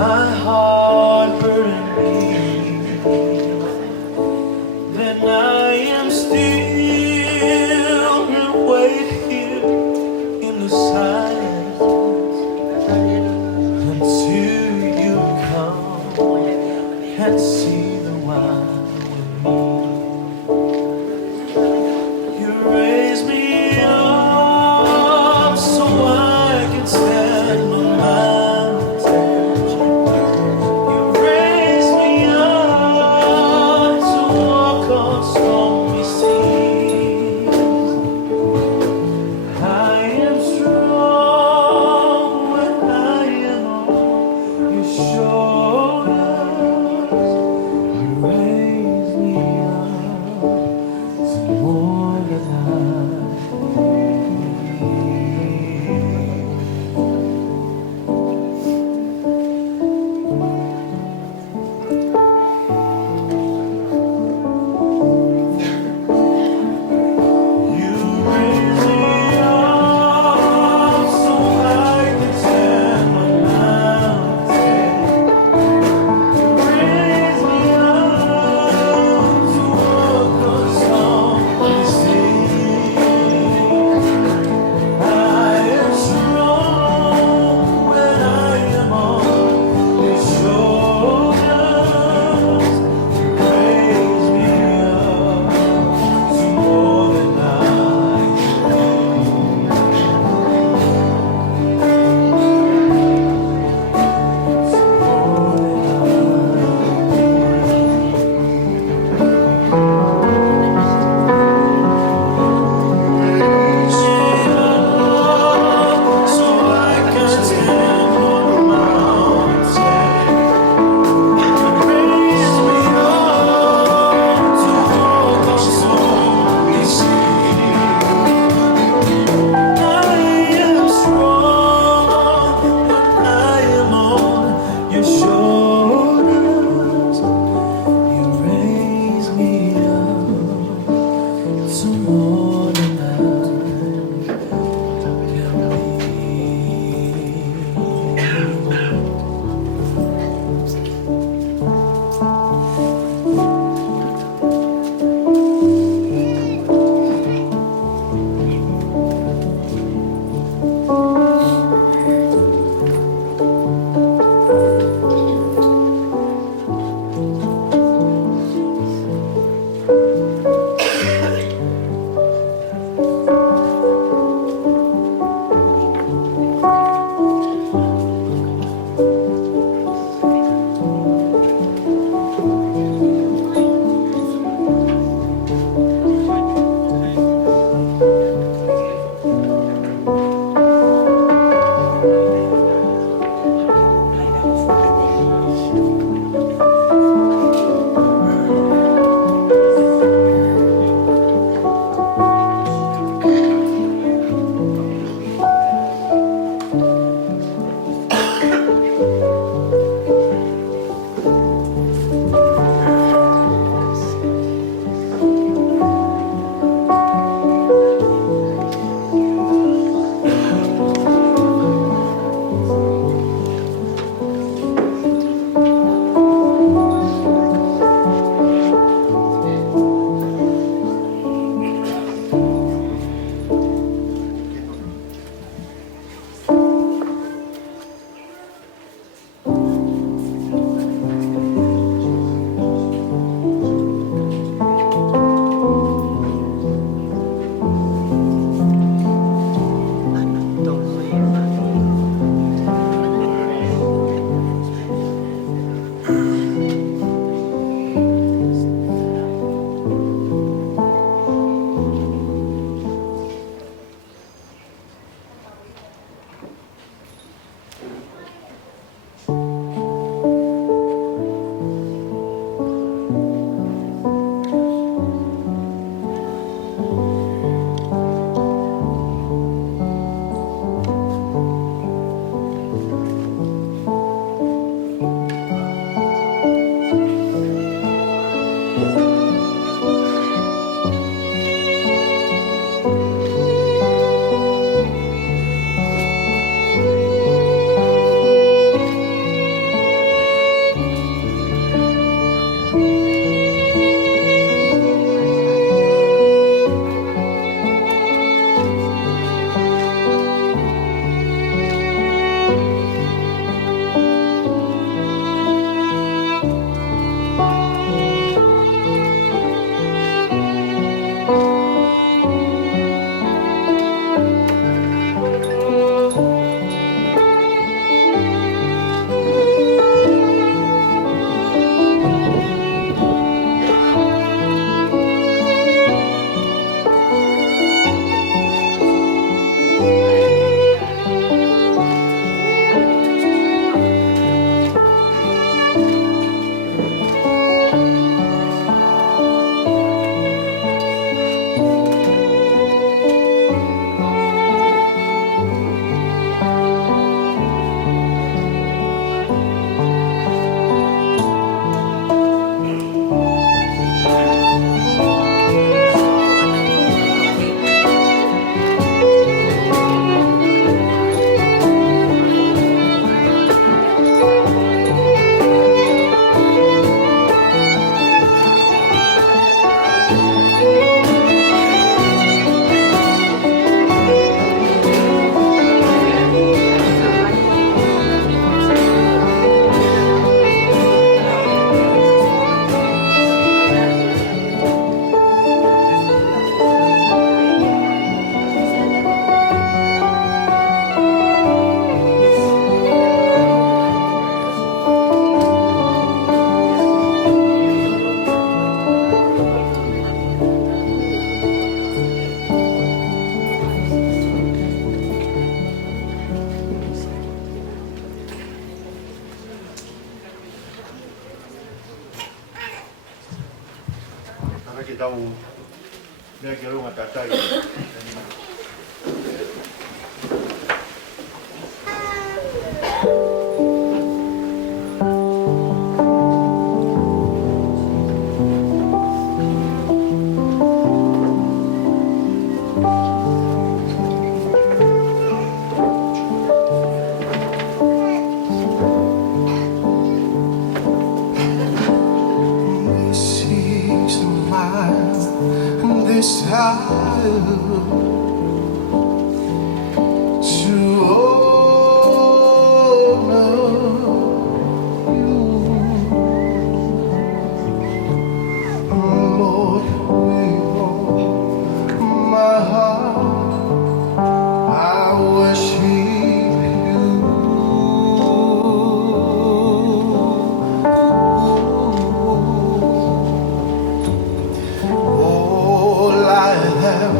my heart burning, then I am still and wait here in the silence until you come and see the wine with me. You raise me up so I can stand on mountains. You raise me up to walk on stormy seas. I am strong when I am on your shoulders. ke tau mea ke runga tatai. This high to honor you, Lord, with all my heart I worship you. All I have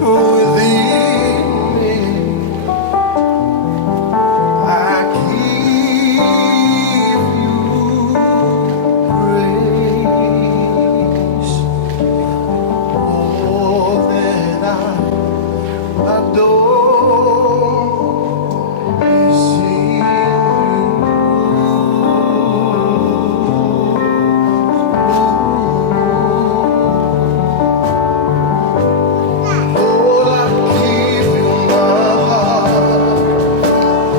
within me, I give you praise. All that I adore is in Lord, I give you my heart,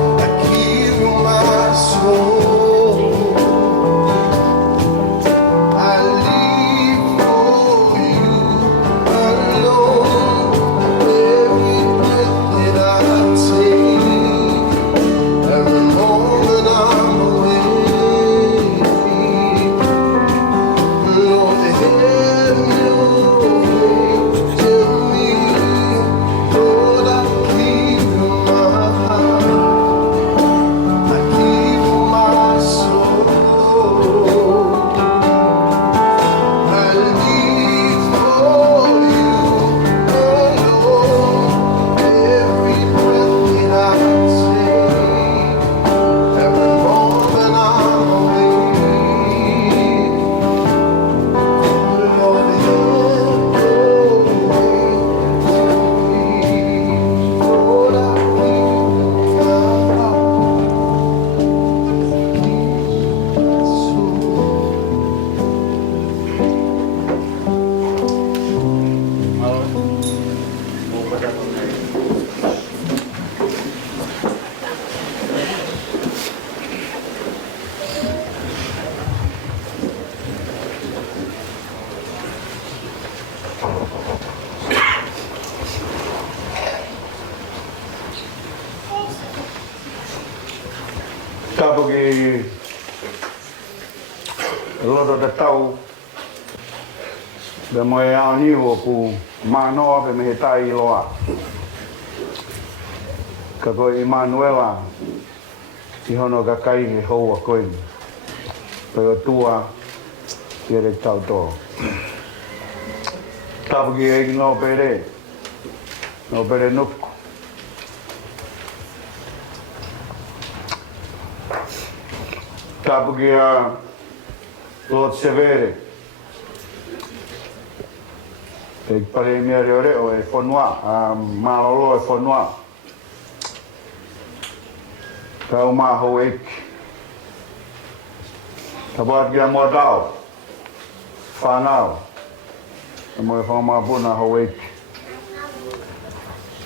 I give you my soul, I live for you alone. Every breath that I take, every moment I'm awake, Lord, have your way to me. Lord, I give you my heart, I give you my soul, I live for you alone. Every breath that I take, every moment I'm awake, Lord, have your way to me. Lord, I give you my heart, my soul. Tapo ke rodo da tau be moe a ni o ku mano be me tai loa ka ko Emanuela i hono ka kai he ho a koin pe o tua ke re tau to tapo ke no pere no tapo ke a Lord Severe e pare mia reo e fonua a malolo e fonua ka o ma ho ek ka ba dia mo dao fanao mo e fa ma bona ho ek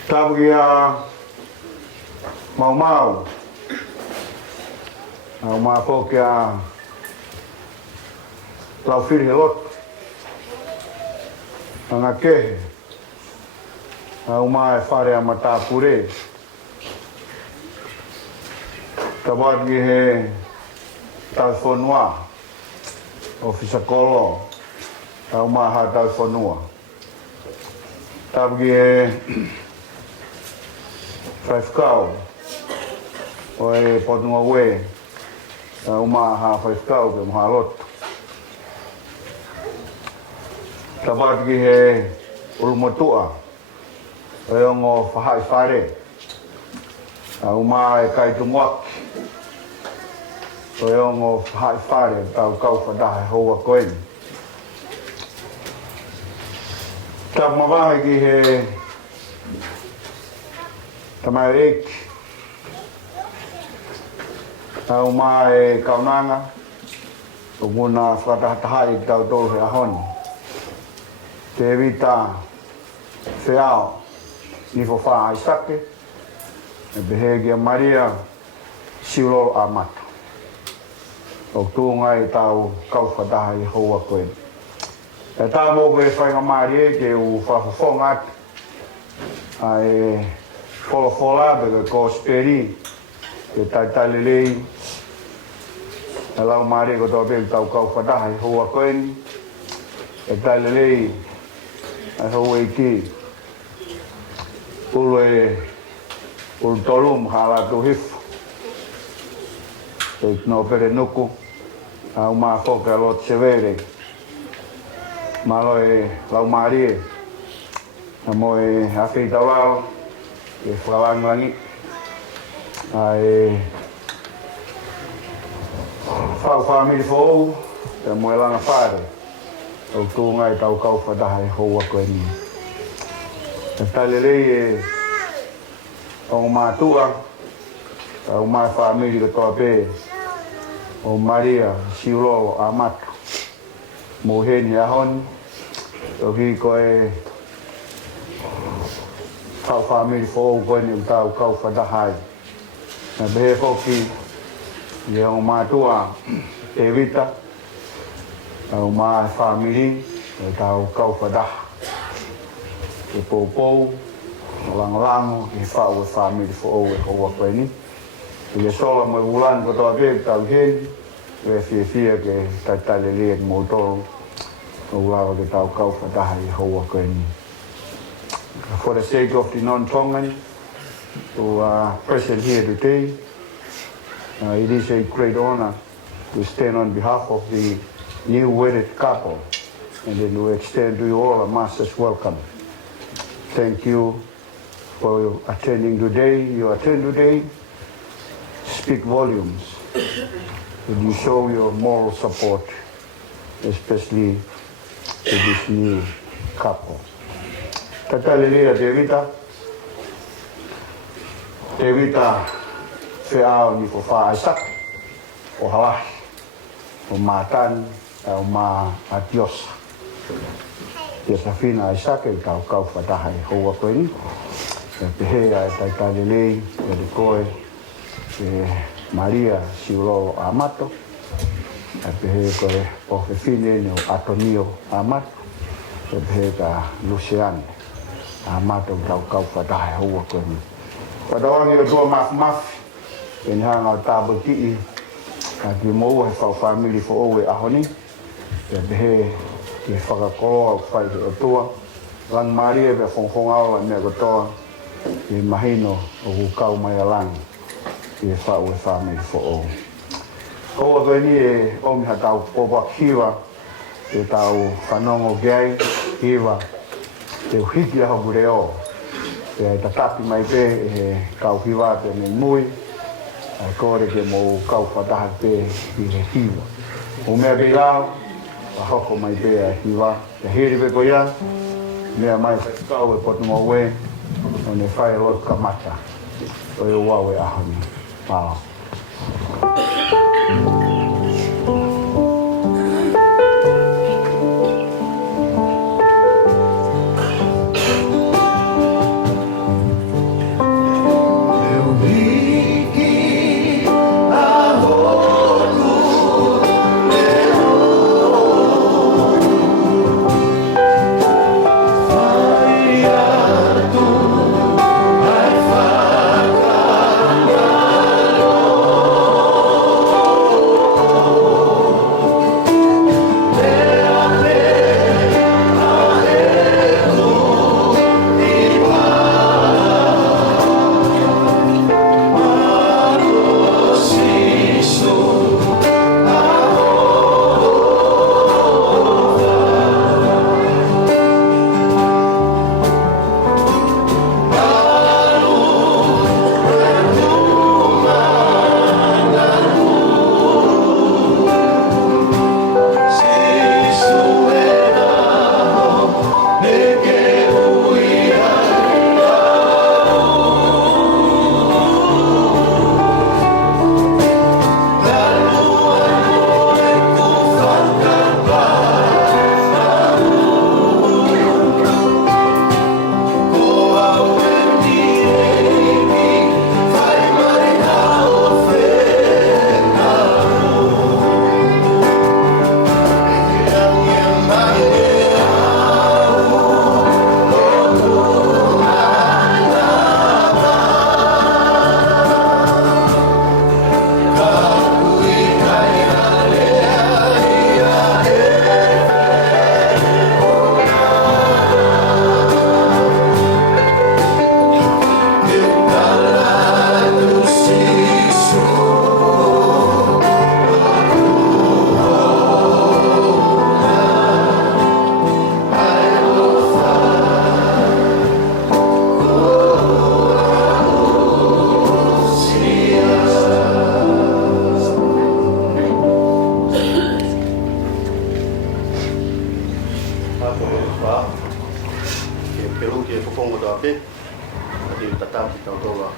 tapo ke a mau au ma po ke a lau whiri he lot anga kehe au ma e whare Amatapu re ka waki he tauwhanua o Fisakolo au ma ha tauwhanua tapki he whaifkau o e potunga we au ma ha whaifkau ke maha lotu tabat ki he ulumotua o ongo whahai whare au ma e kai tungwak o ongo whahai whare tau kau whadahe hoa koen Tamawahe ki he tamarik au mai kaunanga uguna whakatahai tau tolu he ahoni. Tevita, Fe'ao, Nifofa, Aisake, behegia Malia, Siulolo, Amato. O tūngai tau kauwhataha I hoa koe. E tā mō koe whainga Maria ke u whawhawhongat ai wholofola bega ko speri ke taitalelei e lau Maria ko tō bega tau kauwhataha I hoa koe e tailelei ai hoa I ki ulu tolum hala tu hifu e no pere nuku au maa whoka lot severe malo e lau Maria a mo e hawhi tawao e whakawanglangi ai whau whamiri whou e mo e langa whare o tūngai tau kauwhataha I hoa koe ni e tailelei e o mātua au mai whamiri ka toa pē o Malia, Siulolo, Amato mo heni ahoni o hi koe tau whamiri whou koe ni tau kauwhatahai na behe whoki i o mātua Tevita au mai whamiri e tau kauwhataha e pōpou lango I whau e whamiri whou e hoa koe ni I e sola mo ulan ko toa pēk tau heni e fia ke taitale lea ki mō tōru o ulawa ke tau kauwhataha I hoa koe ni. For the sake of the non-Tongan who are present here today, it is a great honor to stand on behalf of the new wedded couple and then we extend to you all a master's welcome. Thank you for attending today. You attend today, speak volumes, and you show your moral support, especially to this new couple. Tatalelea Tevita, Tevita, Fe'ao Nifofa Aisake, o Hawaii, o Matan, o Ma Adios. Te safina Aisake tau kauwhataha I hoa koe ni. E pehea e taitalelei, e le koe, e Malia, Siulolo, Amato. E pehea koe o Fefine ni o Atonio, Amato. E pehea ka Luciane, Amato tau kauwhataha I hoa koe ni. Wadawangi o tua mafi, e ni hanga o tābu kii, ka ki mou he whau whamiri fo oue ahoni. E pehea ki whakakoloa o whai o tua. Lang Maria be whongwhong awa mea kotoa. I mahino o kukau mai alangi. I whau e whamiri fo o. Koa koe ni e omiha tau popak hiwa. E tau whanongo gai hiwa. Te uhiki aho gure o. E tatapi mai pe e kau hiwa te nei mui. Ai kore ke mo kau whataha pe I he hiwa. O mea pe lao. A hoko mai pe a hiwa. Te hiri pe ko ia. Mea mai whakau e potu mo we. O ne whai lot kamata. O e wawe ahoni. Pao. Ai toa pe di tatap tau toa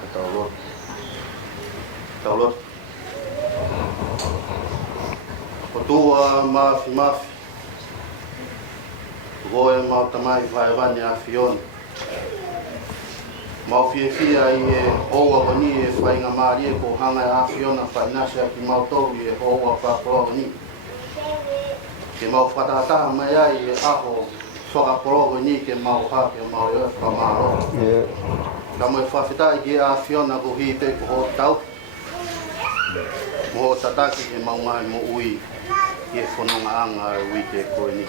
tau lot Potua mafi Goe mau tamai vai vani a fion Mau fia i e oa wani e whainga Malia ko hanga a fiona whainasea ki mau tau i e oa whakoloa wani Ke mau whatataha mai ai e aho whakapoloa wani ke mau hake o mau eo whamaro Ka mo e whawhitai ki a fiona ko hi te ko ho tau Mo tataki ke mau ngai mo ui i e whanonga anga e ui te koe ni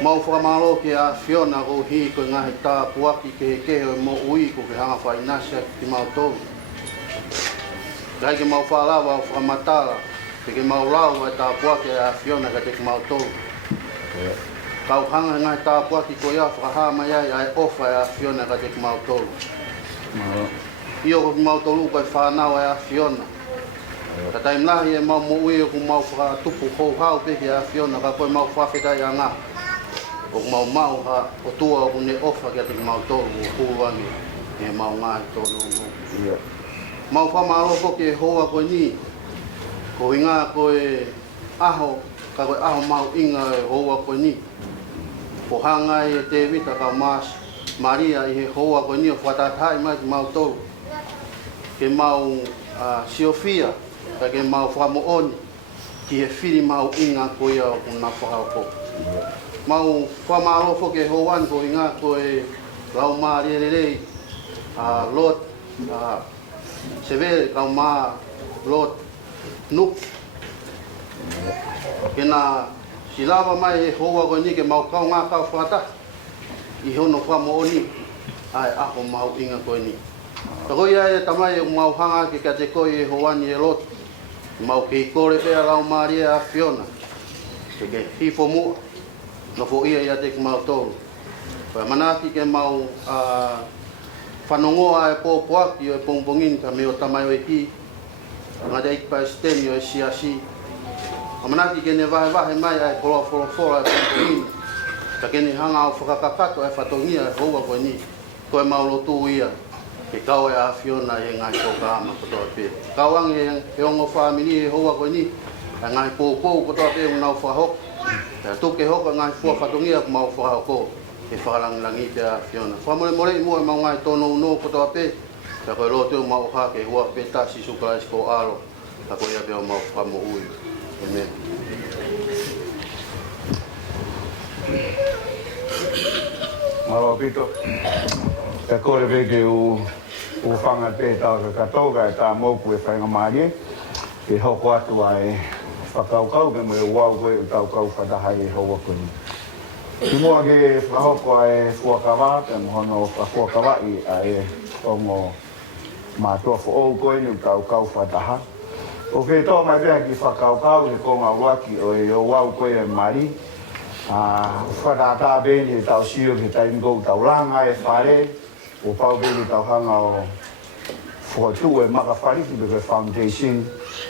Mau whakamalo ke a Fiona ko hi ko ngahi tā puaki ke he mo ui ko ke hanga whainasea ki mau tau. Gai ke mau whalawa o whakamatala, ke mau lau e tā puaki a Fiona ka te ki mau tau. Kau hanga ngahi tā puaki ko ia whakaha mai ai ai ofa e a Fiona ka te ki mau tau. Io ko ki mau tau luka e whanau e a Fiona. Ka taimlahi e mau mo ui ko mau whakatupu hou hau peke a Fiona ka koe mau whawhetai a ngā. O mau ha o tua o ne ofa kia te mau tolu o kuwangi e mau ngai tolu mau whamalo ko ke hoa koe ni ko inga koe aho ka koe aho mau inga e hoa koe ni ko hanga e Tevita ka mas Malia i he hoa koe ni o whatatai mai ki mau tolu ke mau Siofia ka ke mau whamooni ki he whiri mau inga koe au kuna whahau ko Mau whamalo fo ke hoan ko inga ko e lau maa rerei lot severe kau maa lot nuk kena silava mai e hoa ko ni ke mau kau ngā kau whata I hono whamo oni ai ako mau inga ko ni Tako ia e tamai e mau hanga ke ka te koe e hoan i e lot mau ke I kore pea lau maa rea a Fiona ke hifo mua no fo ia te ki mau tolu. Pea manaki ke mau whanongoa e pōpuaki o e pongpongin ka me o tamai o e ki. Ngā te ikpa e steni o e siasi. Ka manaki ke ne vahe mai ai poloa e pongpongin. Ka ke ne hanga o whakakakato e whatongia e hoa koe ni. Koe mau lotu ia. Ke kau e a Fiona e ngai koka ama kotoa pe. Kau angi e ongo whamini e hoa koe ni. E ngai pōpou kotoa pe unau whahok. Tuke hoka ngai fua whatongia ku mau whahau ko e whakalangilangi te a Fiona. Whamore more I mua e mau ngai tono uno kotoa pe ka koe rote o mau hake hua pe tasi sukalais ko alo ka koe ia peo mau whamo ui. Amen. Malo pito. Te kore veke u whanga te tau ka katoga e tā moku e whainga Malia. E hoko atu ai whakaukau ke mo e wau koe o taukau whatahai e hoa koe ni. Ki mua ke whahoko e fuakawa, te mohono whafuakawa I a e ongo mātua whaou koe ni o taukau whataha. O ke tō mai pēha ki whakaukau e konga waki o e o wau koe e mari. Whatata bēni e tau sio ke taimkou tau langa e whare. O pau bēni tau hanga o whatu e makawhariki be foundation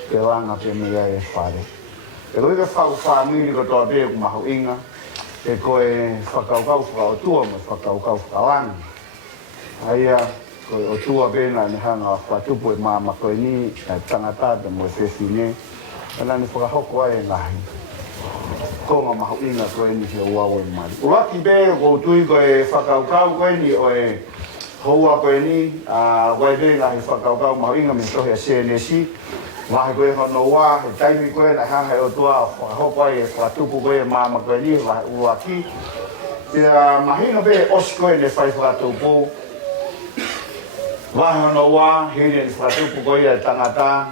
ke langa pe mea e whare. E koe ke whau whamiri ko toa pēku mahu inga, e koe whakaukau whakaotua mo whakaukau whakalanga. Aia, koe o tua pēna ni hanga whatupu e māma koe ni, e Tongatapu mo e whewhine, e nani whakahoko ai e ngahi. Konga mahu inga koe ni ke uau e mari. Uraki pēo ko tui koe whakaukau koe ni o e Hoa koe ni, wai pēnga he whakaukau mahu inga me tohe a CNSI. Wahi koe hono wā, he taimi koe na hanga e o tua whakahoko ai e whatupu koe e māma koe ni, wahi uaki. Ia mahino pē osi koe ne whai whatupu. Wahi hono wā, hine ni whatupu koe e tangata.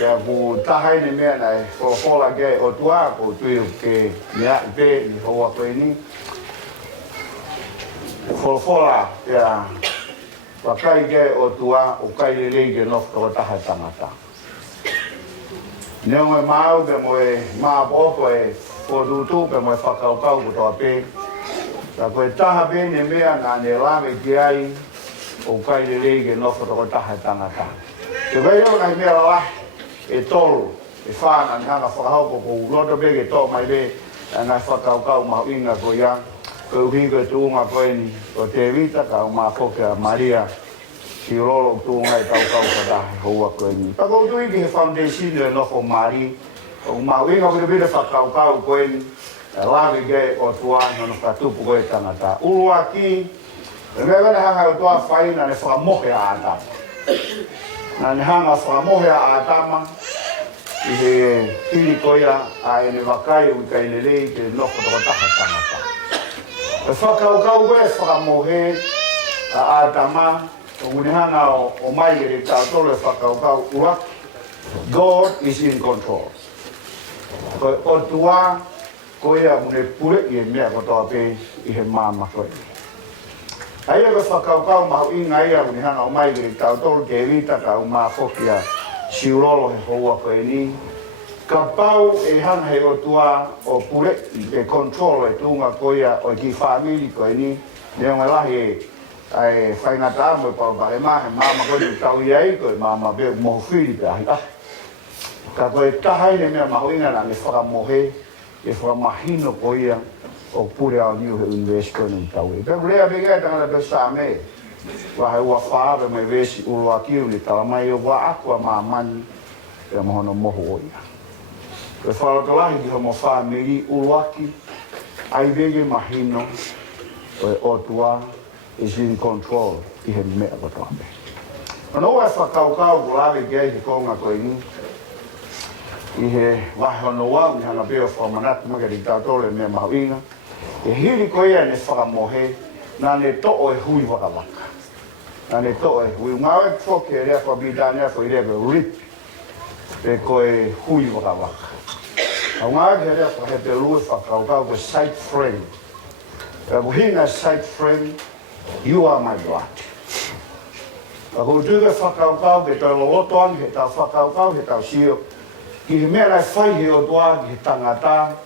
Ia ku tahai ne mea na e wholofola ke o tua, ko tui ke mea I pē ni hoa koe ni. Wholofola, ia wakai ke o tua, o kai lelei ke nof toko taha tangata. Neongo e mau pe mo e maa popo e whotutu pe mo e whakaukau ko toa pē. Ka koe taha pē ne mea ngā ne lame ki ai, o kai lelei ke nof toko taha tangata. Te wei o ngai mea lawa, e tolu, e whāna ni hanga whakahauko ko roto pē ke tō mai pē, ngai whakaukau mahu inga ko ia. Ko hinga tuunga koe ni o Tevita ka o mafoka Malia. Siulolo tuunga e tau kada hoa koe ni. Pako tui ki he foundation e nofo mari. O mawinga kore vile whakau koe ni. Lawe ge o tuana no katupu koe tangata. Urua ki. E mea vene hanga o tua whai na ne whakamohe a atama. Na ne hanga whakamohe a atama. I he hiri koea a ene wakai o ika ene lei ke noko toko taha tangata. E whakau koe whakamohe a atama. O unihanga o mai e tau tolo e whakau uak. God is in control. Koe o tua koea mune pure i e mea kotoa pe i he mama koe. Aia ko whakau mahu inga ia unihanga o mai e tau tolo Tevita ka o maa whokia Siulolo he hoa koe ni. Ka pau e hana he o tua o pure e control e tunga koea o ki family koe ni. Neonga lahi e ai whaingata amo e Paula e mahe mama koe ni tau iai koe mama be mohu whiri pe ahi ah. Ka koe tahai ne mea mahu inga na ne whakamohe e whakamahino koea o pure ao niu he univesi koe ni tau e. Pe lea bega e tangata pe sa me. Wahe ua whaave me vesi urua kiu ni talamai o wa akua maamani e mohono mohu oia. Pe whalakalahi ki homo whamiri uruaki ai vege mahino o tua is in control i he mea kotoa me. Ano e whakaukau kulawe gei ki konga koe ni i he wahe ono wau ni hana beo whamanatu magari tātole mea mahu inga. E hiri koe e ne whakamohe na ne to'o e hui wakawaka. Na ne to'o e hui. Ngawe whoke e rea kwa bidania koe rea pe rip e koe hui wakawaka. Au ngā ki rea kwa he te lue whakaukau ko sight friend. E kuhina sight friend, you are my blood. Ako tuke whakaukau ke tau lotoan, he tau whakaukau, he tau sio. Ki he mea lai whai he o toa, ki he tangata.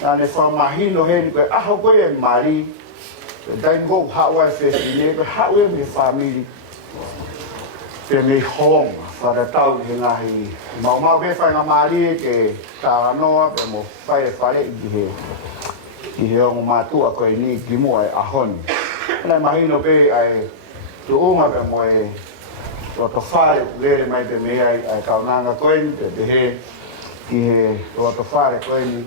Nā ne whamahino he ni koe aho koe e mari. Ke taini kou hawa e whesine, koe hawa e me family. Pe me honga, whakatau he ngahi. Mau me whai ngā mari e ke tāanoa, pe mo whai e whare i he ongo mātua koe ni ki mua e ahoni. Nai mahino pe ai tu unga pe mo e roto whare lere mai pe mea ai kaunanga koe ni pe he ki he roto whare koe ni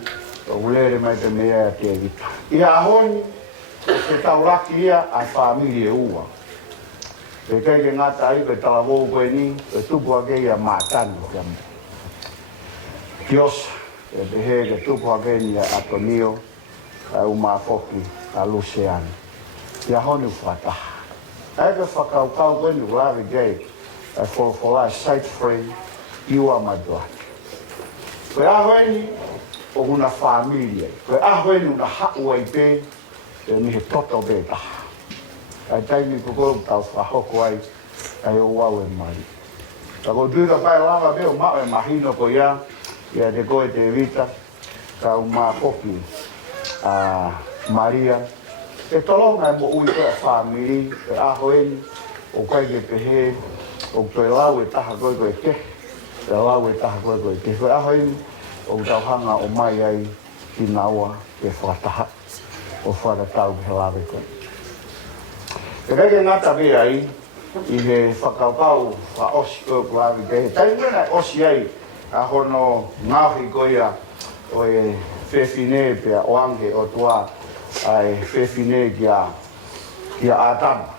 o lere mai pe mea te Tevita. I ahoni se tauraki ia ai whamiri e ua. Pe kei ke ngata ai pe talavou koe ni e tupu ake ia mātani te amu. Kiosa e pe he ke tupu ake ni a Atonio a umafoki a Luciano. Ia honi whataha. Ai ka whakaukau koe ni ulawe gei. Ai wholawhala sight friend, you are my blood. Koe ahoe ni o una familia. Koe ahoe ni una haua i pe, e ni he toto be taha. Ai taimi kukoro tau whahoko ai, ai o wau e mai. Tako duka pai lava be o mao e mahino ko ia te koe Tevita, ka umafoki a Malia. E tolonga e mo ui koe whamiri, e ahoe ni, o kai ke pehe, o koe lau e taha koe koe ke, e lau e taha koe koe ke. Koe ahoe ni, o tauhanga o mai ai ki naua ke whataha, o whatatau ke lawe koe. E kai ke ngata me ai, i he whakaukau wha osi koe lawe ke. Tai mena osi ai, a hono ngāhi koea o e whewhine pia oange o tua, ai whewhine kia ātama,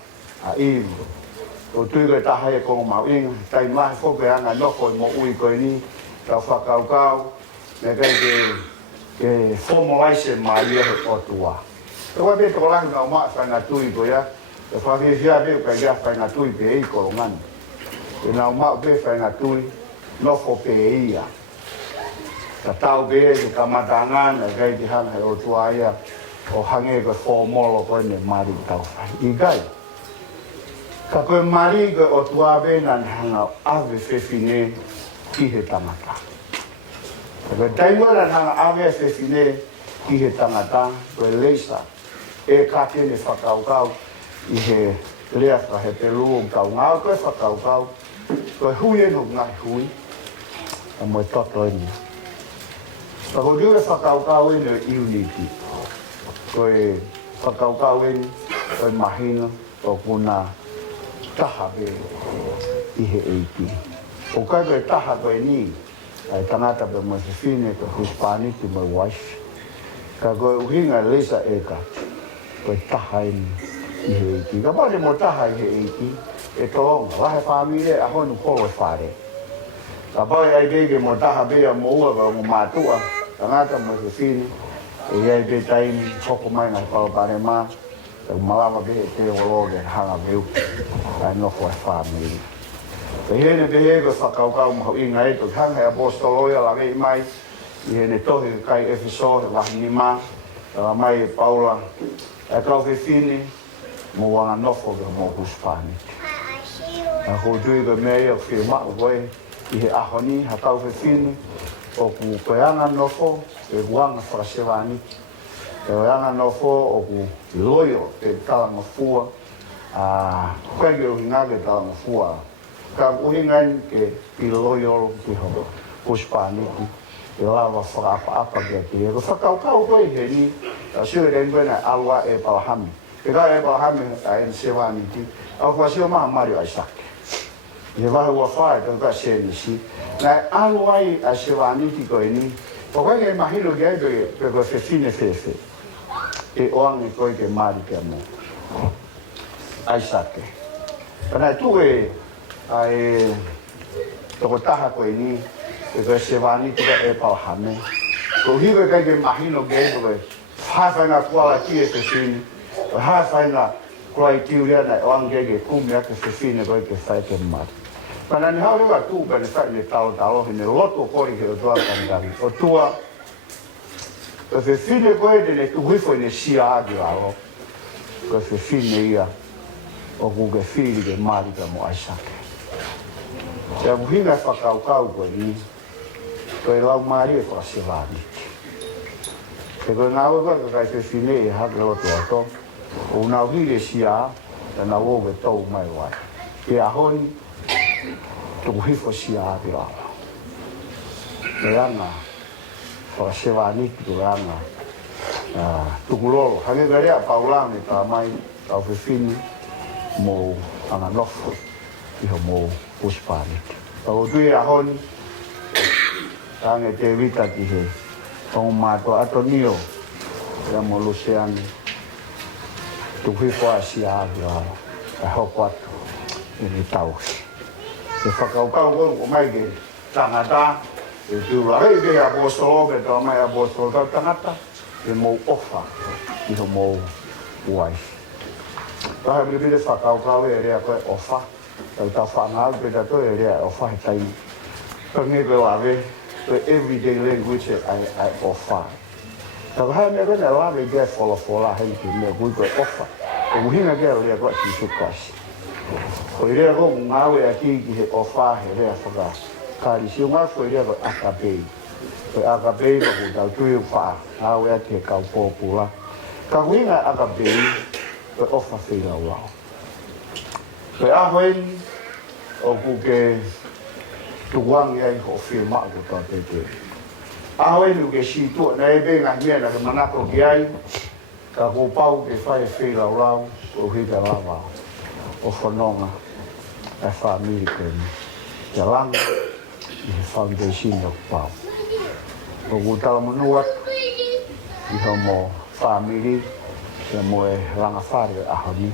a imu. O tui koe taha e kongo mau inga, tai mahi whoke anga noko i mo ui koe ni, tau whakaukau, me kai ke formalize Malia he o tua. E koe me toko langi ngau maa whainga tui koe ia, e whawhiawhia me kai rea whainga tui pe ei Kolongani. E ngau maa pe whainga tui, noko pe ia. Ka tau pe e ka matangana, kai ki hanga o tua ia, o hange koe whomolo koe ne mari tau whai. I gai. Ka koe mari koe o tua vena ni hanga ave whewhine ki he tangata. Ka koe taimora ni hanga ave whewhine ki he tangata, koe leisa e ka tene whakaukau i he lea ka he pelu o kau ngau koe whakaukau, koe hui e no ngai hui, a moe toto e ni. Ka koe kiu e whakaukau e no unity. Koe whakaukau eni, oi mahina, o kuna taha be i he eiti. O kai koe taha koe ni, ai tangata pe mo whiwhine ko Hispaniki mo wife. Ka koe uhinga lesa eka, koe taha eni i he eiti. Ka pare mo taha i he eiti, e Tonga, wahe whamire a honu kolo whare. Ka pare ai keke mo taha bea mo ua ka mo mātua, tangata mo whiwhine, e iai pe taimi, hoko mai ngai whaupare maa, e malawa be te ologe hanga meu, ai noko e whamire. Pe hene pe hego whakaukau maho i ngai to hanga e apostoloia la vei mai, i hene tohi kai Efeso he wahini maa, la mai e Paula, e kau whiwhine, mo wanga nofo ke mo huspani. A ho tui ke mea o whia maa koe, i he ahoni, ha kau whiwhine, o ku koeanga nofo, e wanga whakasewani, e wanga nofo o ku loyo, e talanga fua, koe ke uhi ngake talanga fua, ka uhi ngai ke i loyo ki ho huspaniki, e lawa whakaapa kia ki e. Ko whakaukau koe he ni, a sio e renguena alwa e palahami. E kai e palahami a en sewaniki, au kwa sio maha Mario Aisake. E wahe ua whae tau ka senisi. Nai alwai a sewaniki koe ni, o koe ke mahilo ki ai pe koe whiwhine whewhe. E oangi koe ke mari kia mo. Aisake. Panai tu e ai toko taha koe ni, e koe sewani tika e palahame. Ko hiwe kai ke mahino ke koe hawhainga kuala ki e whiwhine, koe hawhainga kua i tiuria nei oange ke kumia ke whiwhine koe ke whai ke mari. Pana ni hau rewa tū ka ne whai ne talo he ne loto kori he o tua kandari. O tua, ko whiwhine koe ne tuhifo ne sia agi lalo, ko whiwhine ia o kuke whiri ke mari ka mo Aisake. Te amuhinga whakaukau koe ni, koe lau mari e koe sewani. Te koe ngā ua koe kai whiwhine e hake loto ato, o nau hire sia, e nau oge tau mai wai. Ke ahoni, tuku hifo sia ati rawa. Te anga, whakasewani ki tu anga, tuku lolo. Hange karea Paula me tā mai, tau whiwhine, mō anga nofo, iho mō Hispaniki. Tau tui ahoni, tange Tevita ki he, tau Amato ato nio, ea mo Luciani, tuku hifo a sia ati rawa, e hoko atu, i ni tausi. E whakaukau koe ko mai ke tangata, e tūra hei ke apostolo, ke tau mai apostolo tau tangata, e mou ofa, iho mou uai. Taha mire whakaukau e rea koe ofa, tau tau whangau pe tato e rea ofa he taimi. Pange koe lawe, koe everyday language ai ofa. Tau hai mea koe ne lawe ke whola hei ki mea kui koe ofa, e muhinga ke rea koe ki sukasi. Ko rea ko ngawe a ki he ofa he rea whaka kari si o ngā ko rea ko akapei. Ko akapei ko tau tui wha ngawe a ki he kau pōpula. Ka winga akapei ko ofa whira wao. Ko ahoeni o ku ke tuwangi ai ho whima ko tau pete. Ahoeni u ke si tua na e benga mea na ke manako ki ai. Ka ko pau ke whai whira wao o hita lawa. O whanonga e whamiri koe ni. Te langa i he foundation o pau. O kutala manua i ho mo whamiri e mo e langa whare ahoni.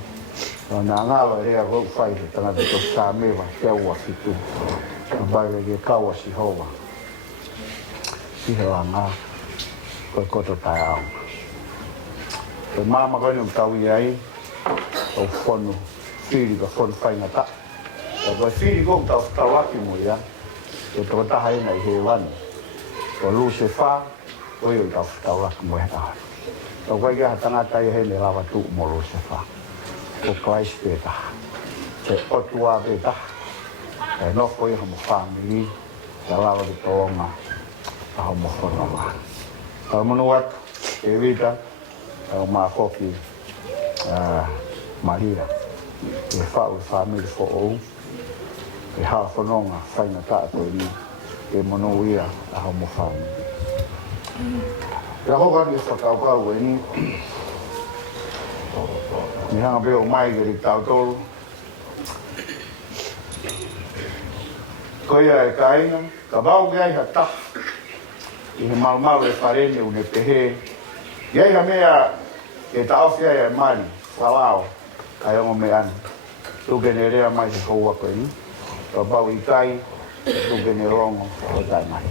O nā ngālo e rea kou whaire tangata ko sāmewa te ua whitu. Ka baile ke kaua si hoa. I he langa koe koto tai aunga. Koe māma koe ni tau i ai o whonu. Whiri ka whonu whaingata. Ka koe whiri kou tau aki mo ia. Ko toko taha ina i he wani. Ko lu se wha, oi o tau aki mo ia taha. Ko koe kia tangata i he ne lawa tu mo lu se wha. Ko Christ pe taha. Te otua pe taha. E noko i homo whamiri. Te lawa ki Tonga. A homo whanonga. Ka munu atu, Tevita. Ka maa koki Malia. E whau e whamiri fo ou, e haa whanonga whainga tātou ni, e mono ia a homo whamiri. Ka hoka ni whakaukau e ni, Ni hanga pe o mai ke tau tolu. Koia e kaina, ka bau gai ha ta. I he mau e wharene une pehe. Iai ha mea e taofia e mani, whalao, ai ongo me ani. Tukene rea mai se koua koe ni. Ka bau i kai, tukene rongo, o tai mai.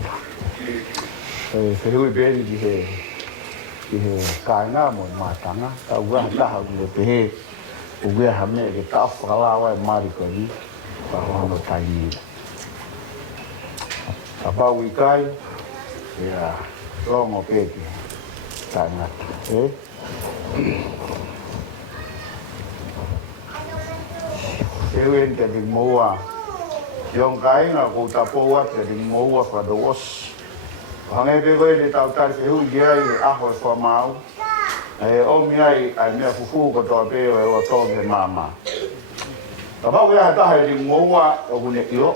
Whihui beni ki he kaina mo i mātanga. Ka ua taha une pehe. Uwea ha mea ke taof whalao e mari koe ni. Ka hongo tai ni. Ka bau i kai, ia rongo peke. Tai ngata, Ewen te ding moa. Yong kainga ko tapoa te ding moa fa do os. Hangai pe koe le tau tari se hui ai aho e wha mau. O mi ai mea fufu ko toa peo e o tonge mama. Ka pau ea taha e ding moa o kune io.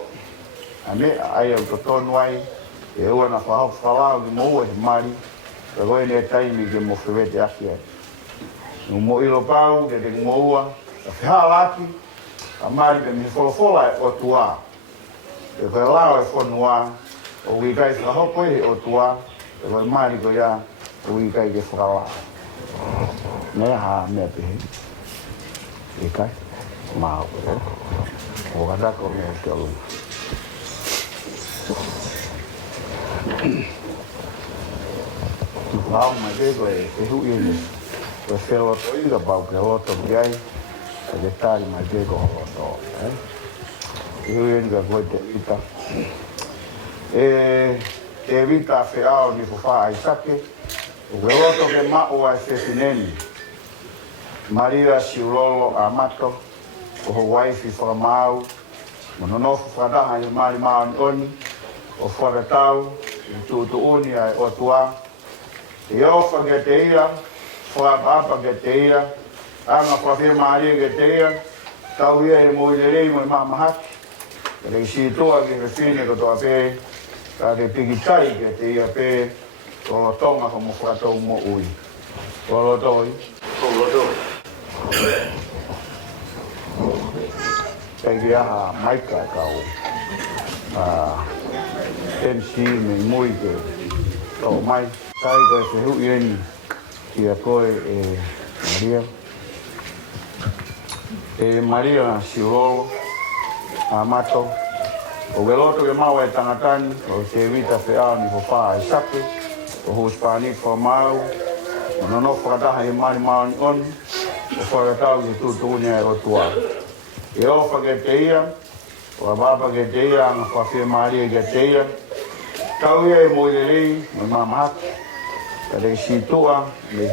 Ai au to tonu ai. E ua na whahau whalao ki moa he mari. Ka koe ne taimi ke mo whiwete aki ai. Mo ilo pau ke ding moa. Ka whiha laki. A mari pe mi wholofola e o tua. E koe lao e whanua. O wikai whahopo e o tua. E koe mari ko ia. O wikai ke whakala. Nea haa mea pehe. E kai. Mao e. O katako mea te alunga. Pau mai te koe e hui e ni. Koe wheloto i ka pau ke loto kiai. Ka te tari mai te ko loto. E hui e ni ka koe Tevita. Tevita Fe'ao Nifofa Aisake. O ke loto ke mao ai whewhineni. Malia Siulolo Amato. O ho waifi whakamau. Mononofu whakataha i mari mao ni oni. O whakatau. I tūtu uni ai o tua. I ofa ke te ia. Whakapapa ke te ia. Anga whawhia maria ke te ia. Tau ia e moi le rei moi mamahaki. Ka te si toa ke whiwhine ko toa pē. Ka te pikitai ke te ia pē. Ko Tonga ko mo whakatau mo ui. Ko lotoi. Ko lotoi. Kei ki aha maika kau. MC me mui ke tau mai. Kai koe whihu ieni. Kia koe e Malia. E Malia Siulolo. Amato. O veloto ke mau e tangatani. O Tevita Fe'ao Nifofa Aisake. O huspani wha mau. O nono whakataha e mani mau ni oni. O whakatau ki tūtūnia e o tua. E ofa ke te ia. O ababa ke te ia. Anga whawhia maria ke te ia. Tau ia e moi le rei. Me mamahaki. Ka te si tua. Me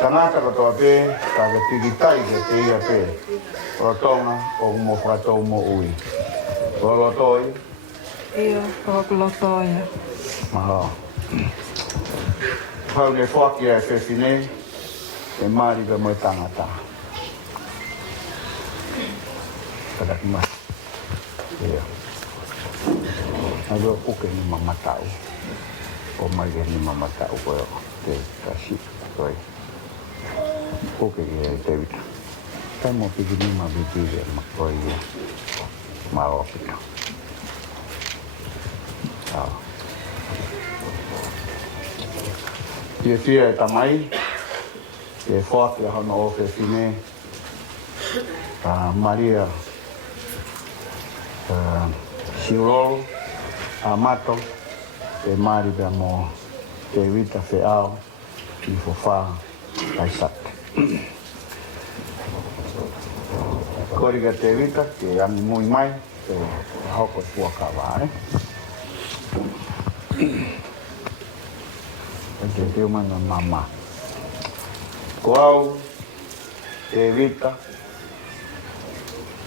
tangata ka toa pē. Ka te pikitai ke te ia pē. O Tonga. O mo whakatau mo ui. O lotoi. Ia, o lotoi. Maha. Pau ne whaki e whewhine. E mari ka moi tangata. Kadaki mai. Ia. Agora o que ni mamatau. O mai que ni mamatau ko te kasi koi. O que é Tevita. Tamo pedindo uma bebida, uma coisa. Uma ópera. Ah. E fia tamai. E forte a no oficina. Malia Siulolo, Amato, e mari pe mo Tevita Fe'ao, Nifofa, Aisake. Koriga Tevita, ke ami Moimoi, ke hoko sua kawa, Ente te umana mama. Koau, Tevita,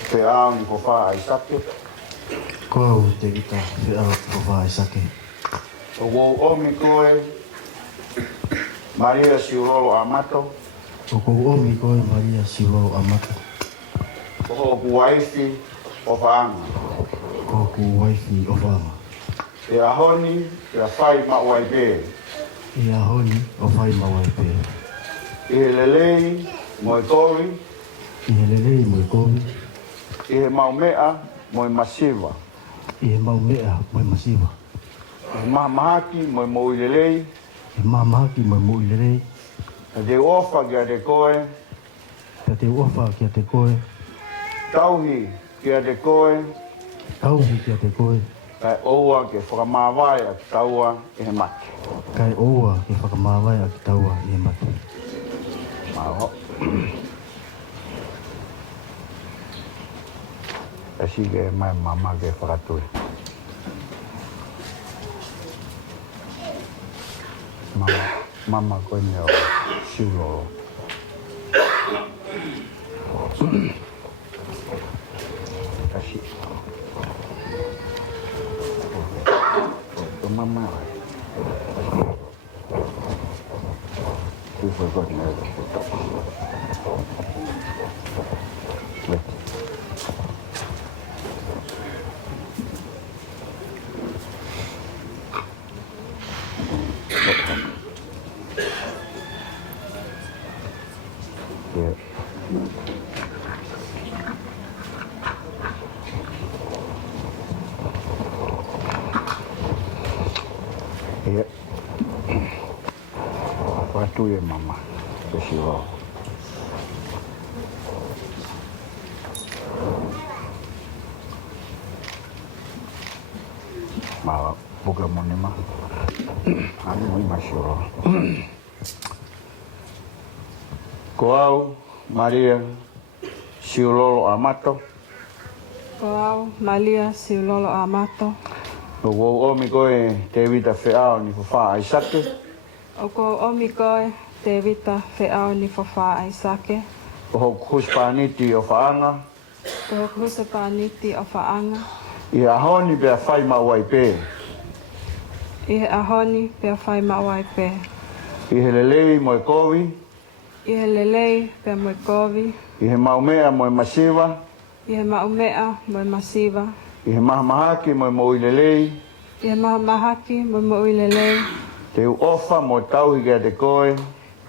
Fe'ao Nifofa Aisake. Koau Tevita Fe'ao Nifofa Aisake. O wou omi koe Malia Siulolo Amato. O kou omi koe Malia Siulolo Amato. O ku waifi o whaanga. Ko ku waifi o whaanga. E ahoni, e a whai ma waipe. E ahoni o whai mawai pē. E lelei, Moi kowi, I he lelei mo i kowi, i he maumea, moi masiva. I he mau mea mo i masiwa. I he mahamahaki, moi moilelei, I mamaki mo i mo i lelei, na te ofa kia te koe, ka te uafa kia te koe, tauhi kia te koe, tauhi kia te koe, kai oua ke whakamāwai a taua i he mate. kai oua ke whakamāwai a ki taua i he mate. Māho. E si ke mai mama ke whakatui. Mama koe neo Siulolo. E si. Mama ai. Tu foi koe neo. Iya. Waktu ya mama ke Siulolo. Malah bukan mau ni mah. Ani mau masih Siulolo. Fe'ao, Malia, Siulolo, Amato. Fe'ao, Malia, Siulolo, Amato. Wo omi koe Tevita Fe'ao Nifofa Aisake. Oko omi koe Tevita, Fe'ao, Nifofa, Aisake. O kuspaniti o faanga. Ko husapaniti o whaanga. I ahoni pia whai mawai pē. I he ahoni pia whai mawai pē. I he lelei mo e kowi. I he lelei pia moi kovi. I he maumea mo e masiva. I he maumea moi masiva. I he mahamahaki mo e mo i lelei. I he mahamahaki moi mo i lelei. Te uofa mo tauhi kia te koe.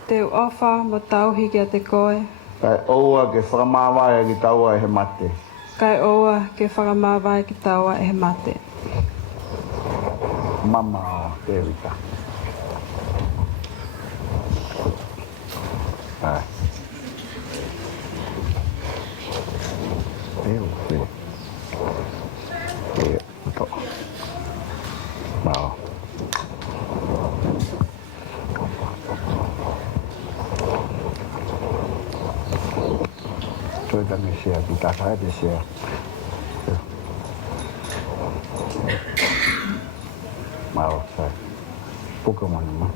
Te ofa mo tauhi kia te koe. Kai oua ke whakamāwai ki taua e he mate. Kai oa ke whakamāwai ki taua e he mate. Mama o Tevita. Ai. Eu. To. Mau. Tôi đang nghe xe, chúng ta phải đi xe. Mau, sai. Pokemon mà.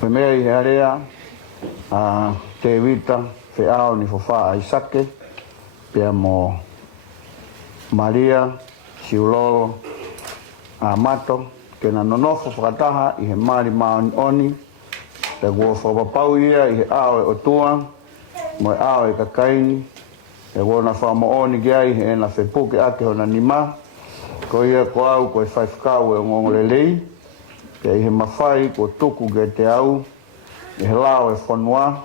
Primei area a Tevita, Fe'ao, Nifofa, Aisake, pia mo Malia, Siulolo, Amato, ke na nonofo whakataha i he mari maoni oni, te kua whapapau ia i he ao e otua, mo e ao e kakaini, te kua na whamo oni kia i he ena whepuke ake hona nima, ko ia ko au ko e whaifkau e ngongolelei, ke i he mawhai ko tuku ke te au, i he lao e whanua,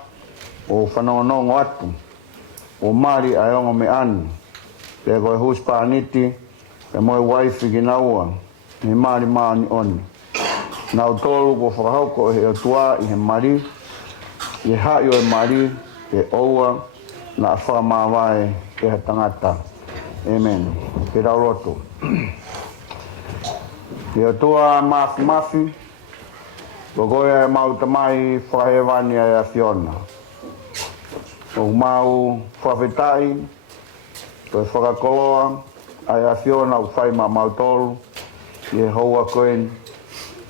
o whanongonongo atu, o mari a ongo me ani, te koe huspaniti, te moe waifi ki naua, he mari maani oni. Nau tolu ko whakahauko he otua i he mari, i he haio e mari, te oua, na a whakamāwai ke ha tangata. Amen. Ke rau roto. Te otua mafi, ko koe e mau tamai whakahewani a Fiona. O mau whawhetai, koe whakakoloa, ai a Fiona u whai ma mau tolu, i he hoa koeni.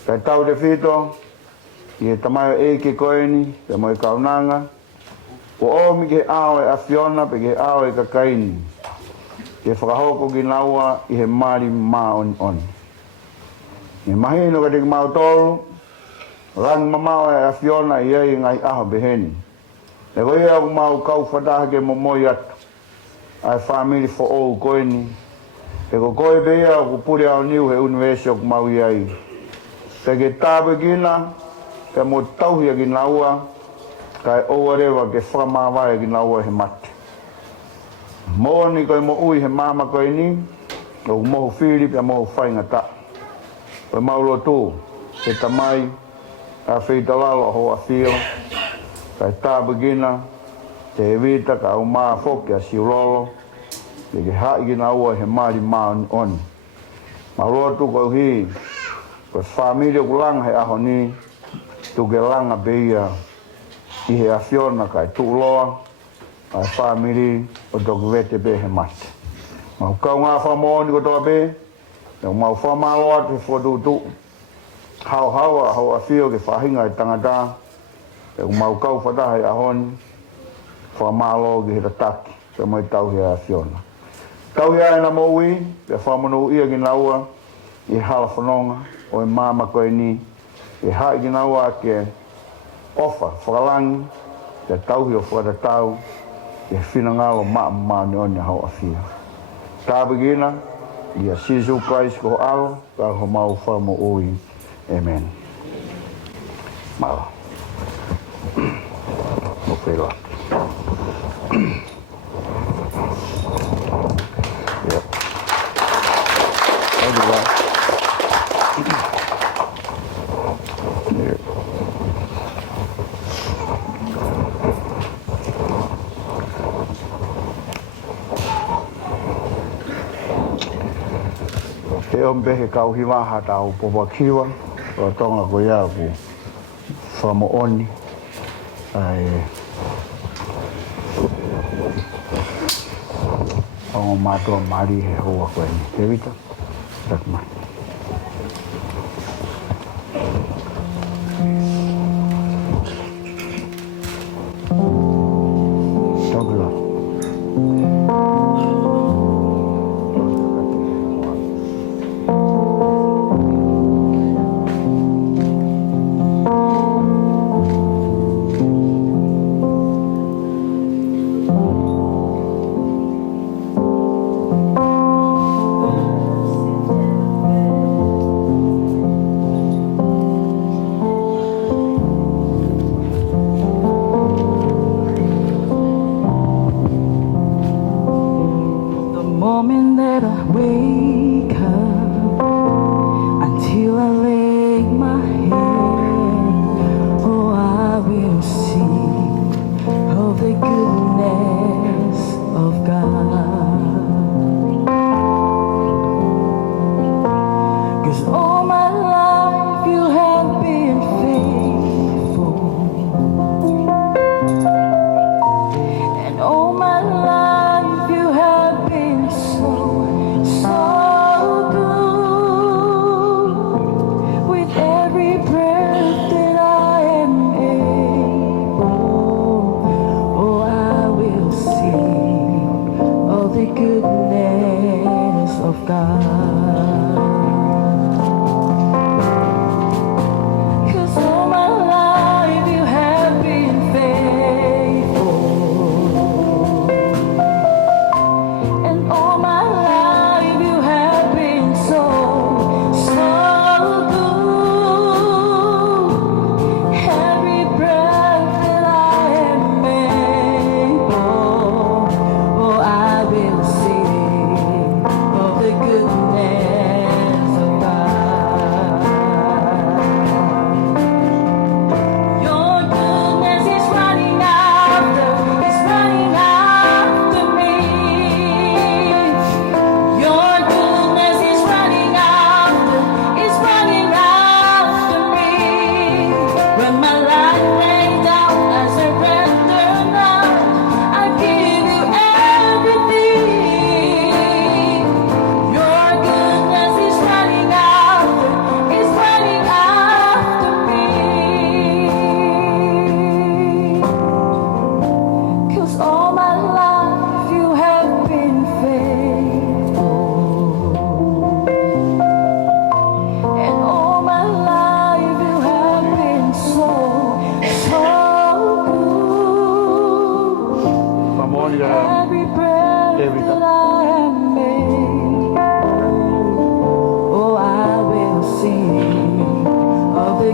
Kai tau te whito, i he tamai eike koeni, te moe kaunanga, ko omi ke ao e a Fiona, pe ke ao e kakaini. Ke whakahoko ki naua, i he mari maa on. I mahino ka te mau tolu, rang mamao e a Fiona i ei ngai aho beheni. E koe au mau kau whataha ke Moimoi atu. Ai family for all koe ni. E ko koe bea ku puri au niu he university o mau iai. Te ke tāpe kina, te mo tauhia ki naua, kai oarewa ke whamawai ki naua he mate. Mo ni koe mo ui he mama koe ni, o mohu Philip e mohu whainga ta. Koe maulo tū, te tamai, a whitalalo ho a whio, kai tāpe kina, Tevita ka au maa foki a Siulolo, e ke hai ki naua he maari maa oni. Maulo tū koe hi, koe whamiri o kulanga he aho ni, tu ke langa beia i he awhiona kai tūloa, ai whamiri o toku vete be he mate. Mau kau ngā whamoni ko toa be, e mau whamalo atu he whadutu, hau hawa hau a whio ke whahinga e tangata, e mau kau whataha e ahoni, whamalo ke he tataki, pe mai tau he a whiona. Tau he aina moui, pe whamono ia ki naua, i hala whanonga, o e mama koe ni, e hai ki naua ke ofa, whakalangi, te tauhi o whakatatau, e whinangalo maa ni onia hau a whia. Tāpe kina, i a Jesus Christ ko alo, ka ho mau whamo ui. Amen. Mala. No whela. Yep. Thank you, God. He ombe he kau hiwaha tau popakiwa, o Tonga ko ia ku whamo oni. Ai o Amato mari he hoa koe ni. Tevita, takma. Tonga.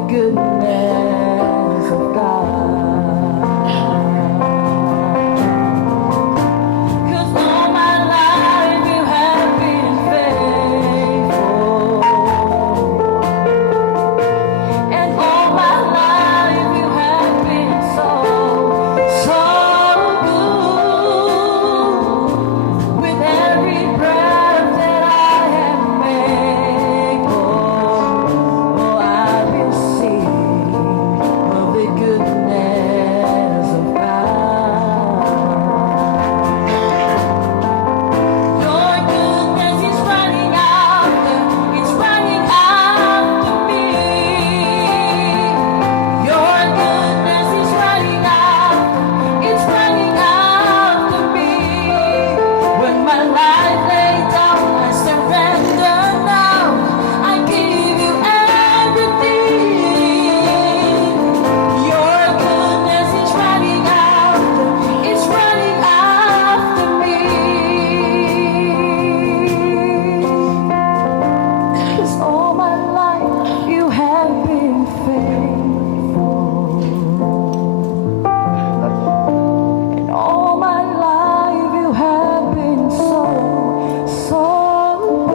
goodness of God. 'Cause all my life you have been faithful, and all my life you have been so good. With every breath that I have made, oh, I will sing of the goodness of God. Your goodness is running after me. Your goodness is running after me. When my life laid down, I surrender now. I give you everything. Your goodness is running after me. 'Cause all my life you have been faithful, and all my life you have been so good.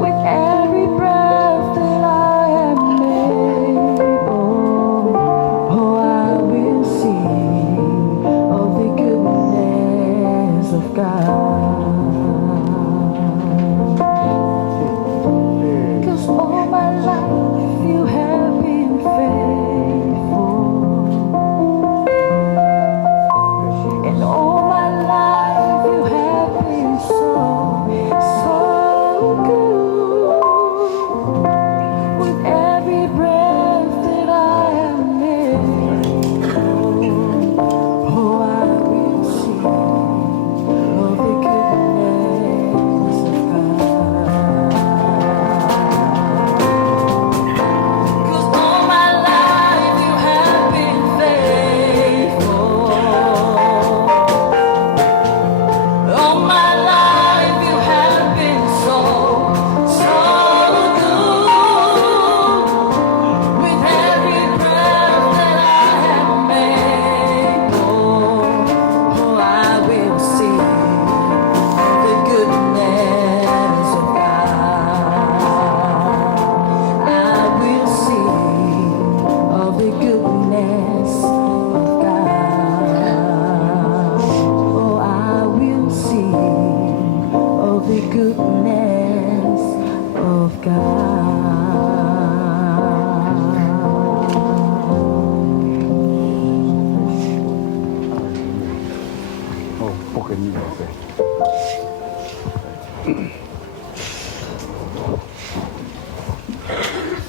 With every breath that I am able, oh, I will sing of the goodness of God. 'Cause all my life you have been faithful, and all my life you have been so good. With every breath that I am able, oh, I will sing of the goodness of God. 'Cause all my life you have been faithful. All my life you have been so good. With every breath that I have made, oh, I will sing the goodness of God. I will sing of the goodness of God. Oh, I will sing of the goodness of God. Oh, poke ni okay.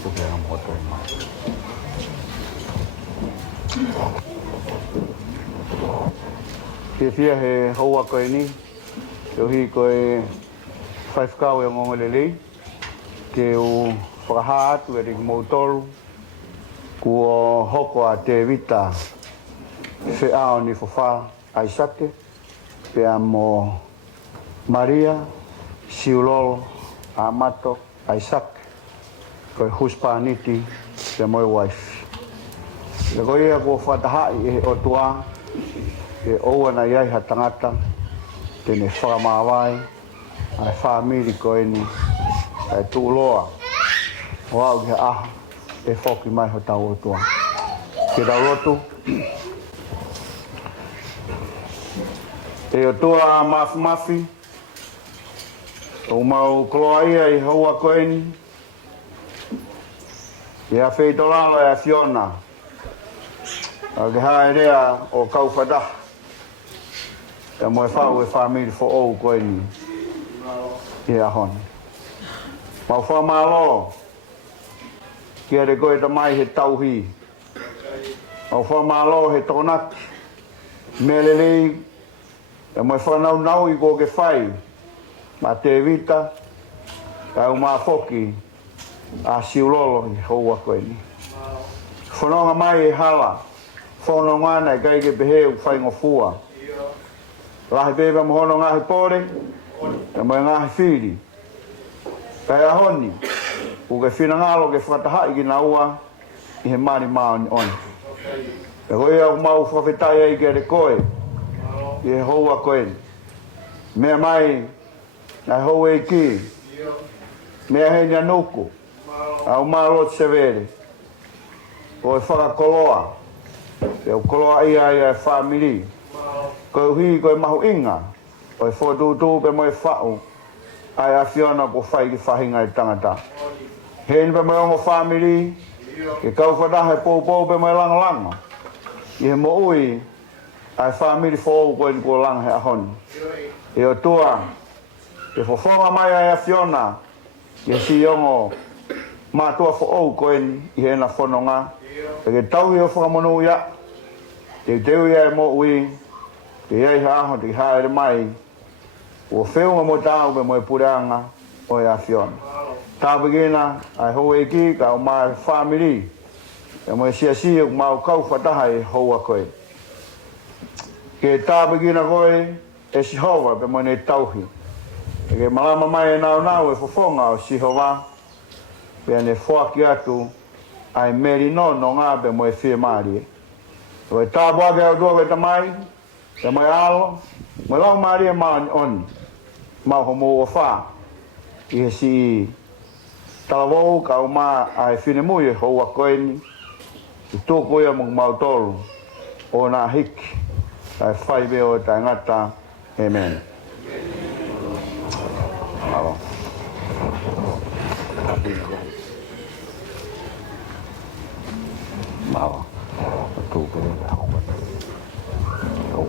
Poke ang motor mo. Fia he haua koe ni, te uhi koe whaifkau e ngongolelei, ke u whakaha atu e ringi moutoru, kua hoko a Tevita, Fe'ao Nifofa, Aisake, pea mo Malia, Siulolo, Amato, Aisake, koe huspaniti, te moi wife. Le koe ia kua whatahai e o tua, e oua na iai ha tangata, tene whakamawai, ai whamiri koe ni, ai tūloa, o au he aha, e whoki mai ho tau o tua. Ke rau rotu, e o tua mafi, o mau koloa ia i haua koe ni, e a wheitolalo e a Fiona, a ke hae rea o kauwhataha, e moe whau e whamiri fo ou koe ni, e a honi. Mau whamalo, ki are koe ta mai he tauhi, mau whamalo he tonaki, melelei, e moe whanau nau i ko ke whai, ma Tevita, au ma foki, a Siulolo i haua koe ni. Whanonga mai e hala, whanonga ana e kai ke peheu whai ngofua. Lahi beba mohono ngahi pore, e moe ngahi whiri. Kai ahoni, ke whina ngalo ke whakataha ki na ua i he mani maa ni on. E hoi au mau whawhetai ai ke re koe i he hoa koe. Mea mai na hou e ki mea he nia nuku au maa lot severe o e whakakoloa e u koloa ia e whamiri ko hui ko e mahu inga o e whotutu pe mo e whau ai a whiona ko whai ki whahinga e tangata he ni pe mo e ongo whamiri ke kau whataha e pōpō pe mo e langa langa i he mo ui ai whamiri whou ko e ni ko langa he ahoni e o tua e whawhonga mai ai a whiona e si ongo mātua whaou ko e i he na whanonga e ke tau i o whakamonu ia te teu ia e mo ui te iei haho te haere mai o whiunga mo tāu pe mo e pureanga o e a whiona tāpigina ai hou e ki ka o mai whamiri e mo e si o mau kau whataha e houa koe ke tāpigina koe e sihova pe mo ne tauhi e ke malama mai e nau e whawhonga o sihova pe ane whaki atu ai meri no ngā pe mo e whie maari o e tāpua ke au tua ke tamai pe mo e alo mo e lau maari e maa on mau homo o wha i he si talavou ka o maa ai whine mui e houa koeni i tōko ia mo mau tolu o nā hiki ai whaibe o tai ngata amen. Alo. Mau. Tu ke hau. Hau.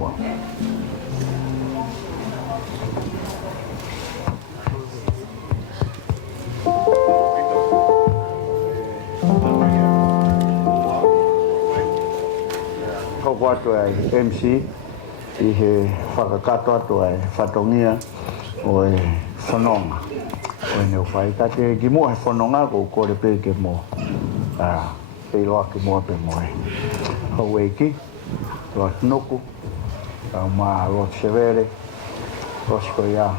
Kau atu ai MC i he whakakato atu ai whatongia o e whanonga. O e neo whai ka te ki mua he whanonga ko kore pe ke mo. Pei loa ke mua pe moe. Hau e ki, loa tunuku, au maa loa severe, rosko ia,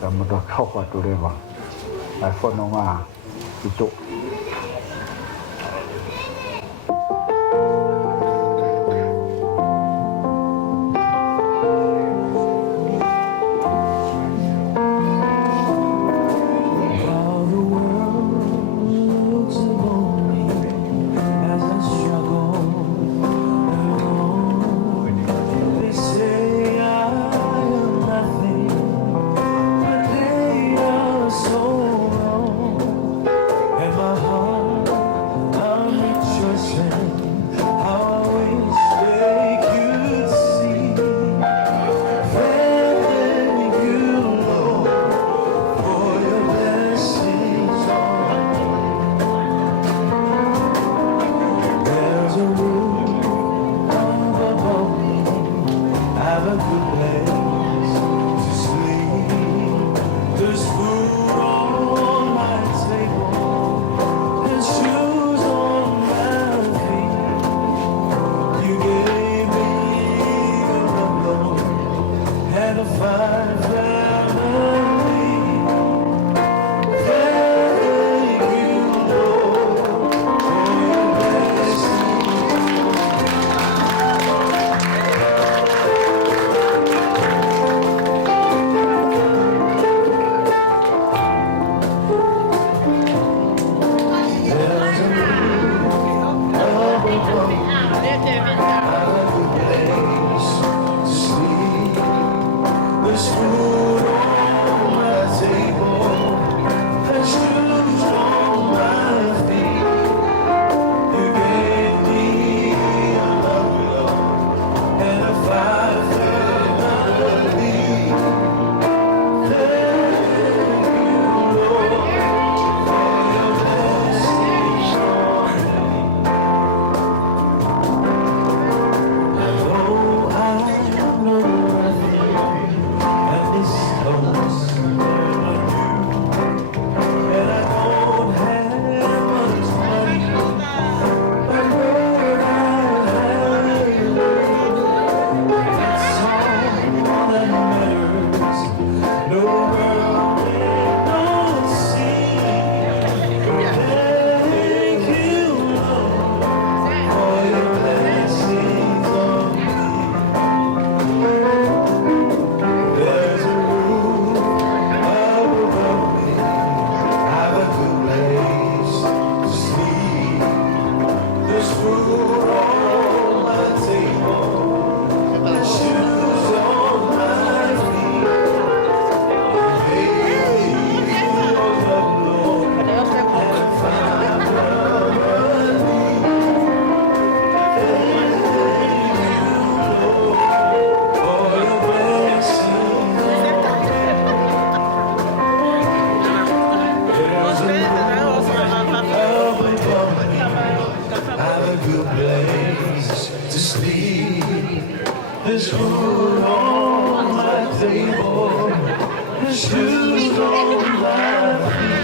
ka muta kau atu rewa. Ai whanonga i tō. My There's food on my table. There's shoes on my feet.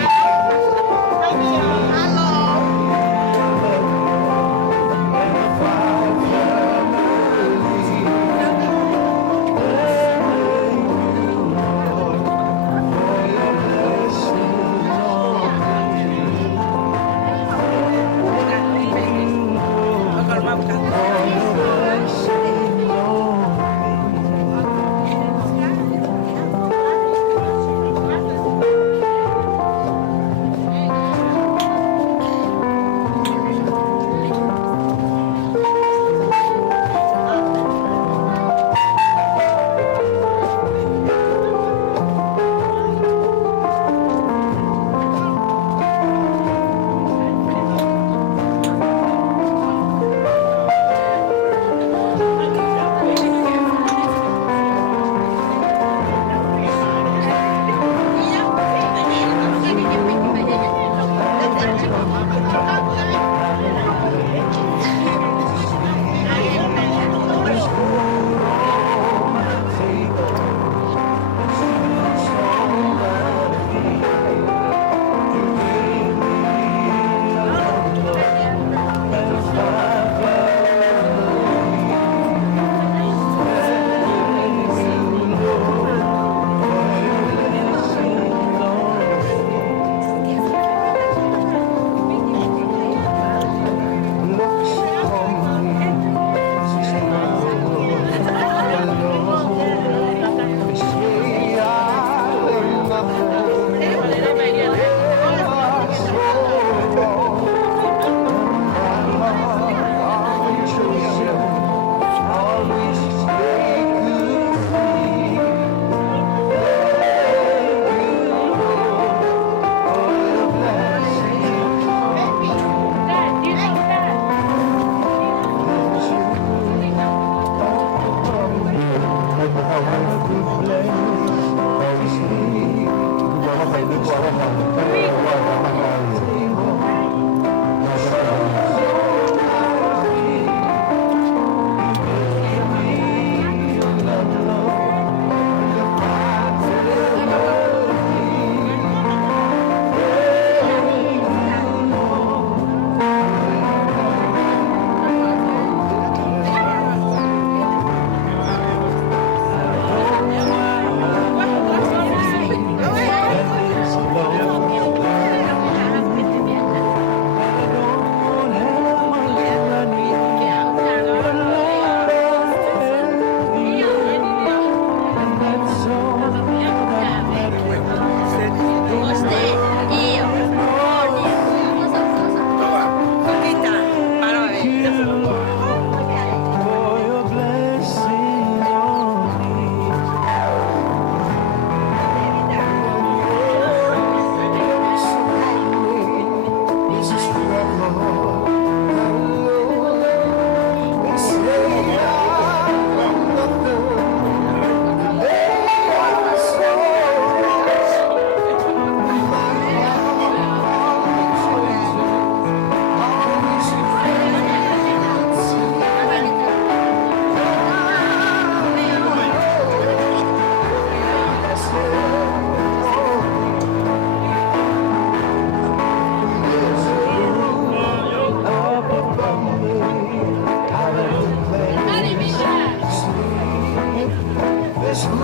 There's food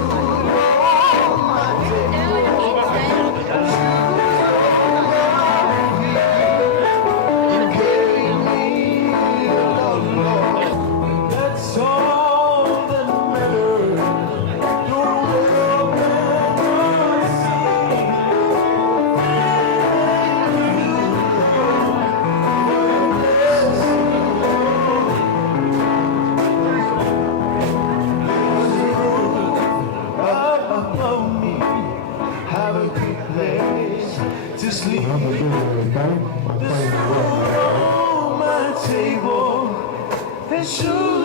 on my table. There's shoes